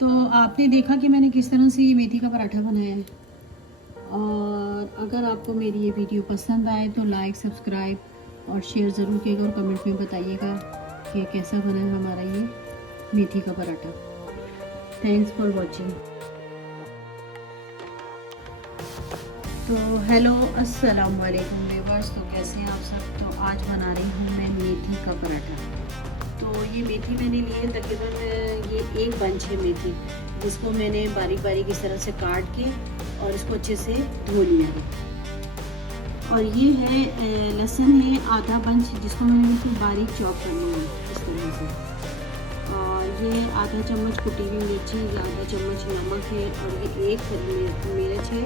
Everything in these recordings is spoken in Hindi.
तो आपने देखा कि मैंने किस तरह से ये मेथी का पराठा बनाया है। और अगर आपको मेरी ये वीडियो पसंद आए तो लाइक, सब्सक्राइब और शेयर ज़रूर कीजिएगा और कमेंट में बताइएगा कि कैसा बना है हमारा ये मेथी का पराठा। Thanks for watching. तो हेलो, अस्सलाम वालेकुम व्यूअर्स। तो कैसे हैं आप सब। तो आज बना रही हूँ मैं मेथी का पराठा। तो ये मेथी मैंने ली है तकरीबन ये एक बंच है मेथी, जिसको मैंने बारीक बारीक इस तरह से काट के और इसको अच्छे से धो लिया है। और ये है लहसुन है आधा बंच, जिसको मैंने बिल्कुल बारीक चॉप कर लिया है इस तरह से। और ये आधा चम्मच कुटी हुई मिर्ची, आधा चम्मच नमक है, और ये एक हरी मिर्च है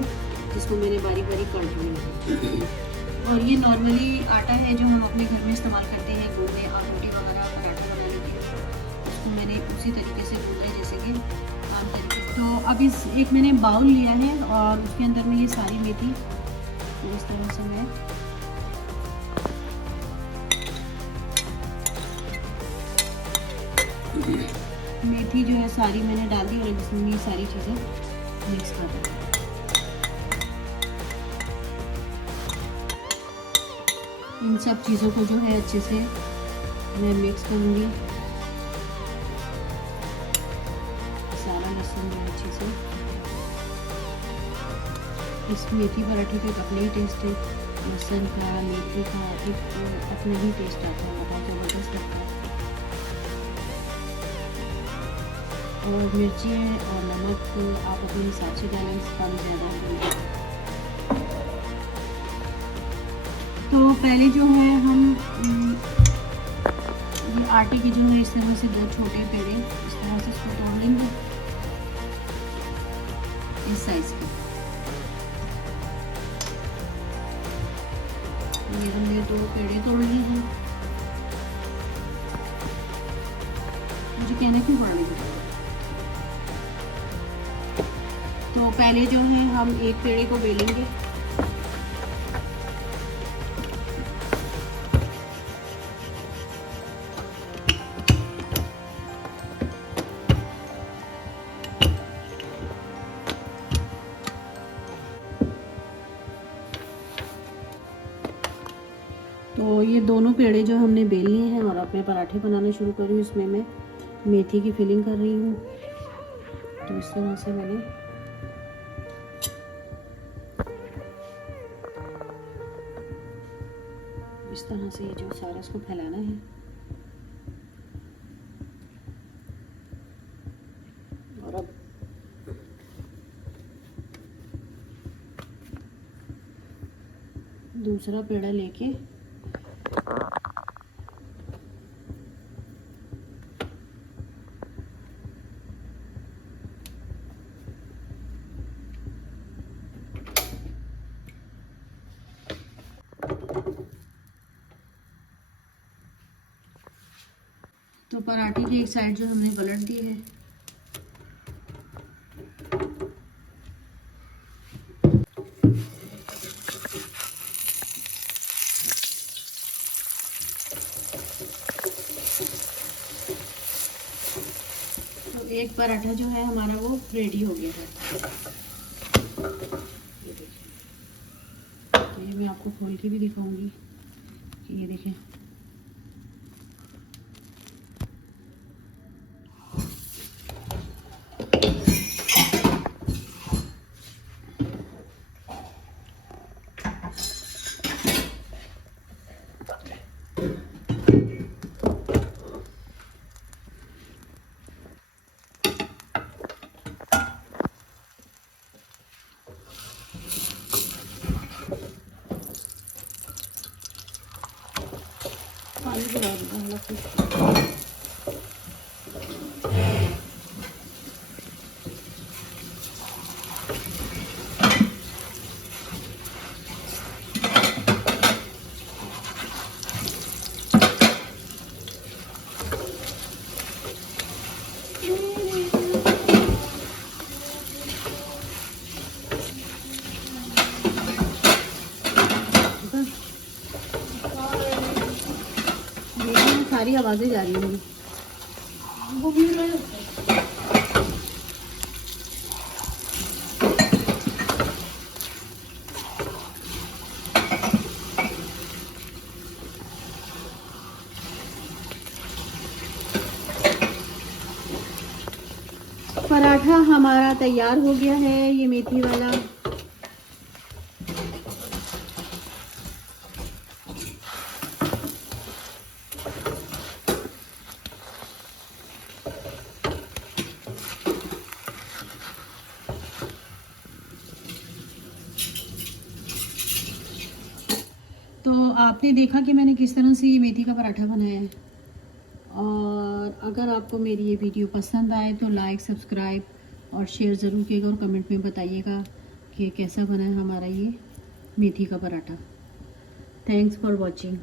जिसको मैंने बारीक बारीक काट लिया है। और ये नॉर्मली आटा है जो हम अपने घर में इस्तेमाल करते हैं गोले और रोटी वगैरह पराठा बनाने के लिए। उसको मैंने उसी तरीके से गूंदा है जैसे कि आम तरीके से। तो अब इस एक मैंने बाउल लिया है और उसके अंदर में ये सारी मेथी इस तरह से मैं मेथी जो है सारी मैंने डाल दी और इसमें ये सारी चीज़ें मिक्स कर दी। इन सब चीज़ों को जो है अच्छे से मैं मिक्स करूँगी। सारा लहसुन जो अच्छे से, इस मेथी पराठे का एक अपना ही टेस्ट है, लहसुन का मेथी का एक अपना ही टेस्ट आता है, बहुत ज़बरदस्त लगता है। और मिर्ची है और नमक आप अपने हिसाब से डालें, कम ज़्यादा करें। तो पहले जो है हम ये आटे की जो है इस तरह से 2 छोटे पेड़े इस तरह से इसको तोड़ लेंगे इस साइज के। ये हमने 2 पेड़े तोड़ लिए हैं। मुझे कहना क्यों पड़ रही है। तो पहले जो है हम एक पेड़े को बेलेंगे, तो ये दोनों पेड़े जो हमने बेल लिए हैं और अब मैं पराठे बनाना शुरू कर रही हूँ। इसमें मैं मेथी की फिलिंग कर रही हूँ। तो इस तरह से मैंने इस तरह से ये जो सारा इसको फैलाना है। और अब दूसरा पेड़ा लेके तो पराठे की एक साइड जो हमने पलट दी है। तो एक पराठा जो है हमारा वो रेडी हो गया है। ये देखिए, तो ये मैं आपको खोल के भी दिखाऊंगी कि ये देखें। पानी गिरा दूँगा। सारी आवाज़ें जा रही होंगी। पराठा हमारा तैयार हो गया है, ये मेथी वाला। तो आपने देखा कि मैंने किस तरह से ये मेथी का पराठा बनाया है। और अगर आपको मेरी ये वीडियो पसंद आए तो लाइक, सब्सक्राइब और शेयर ज़रूर कीजिएगा और कमेंट में बताइएगा कि कैसा बना है हमारा ये मेथी का पराठा। Thanks for watching.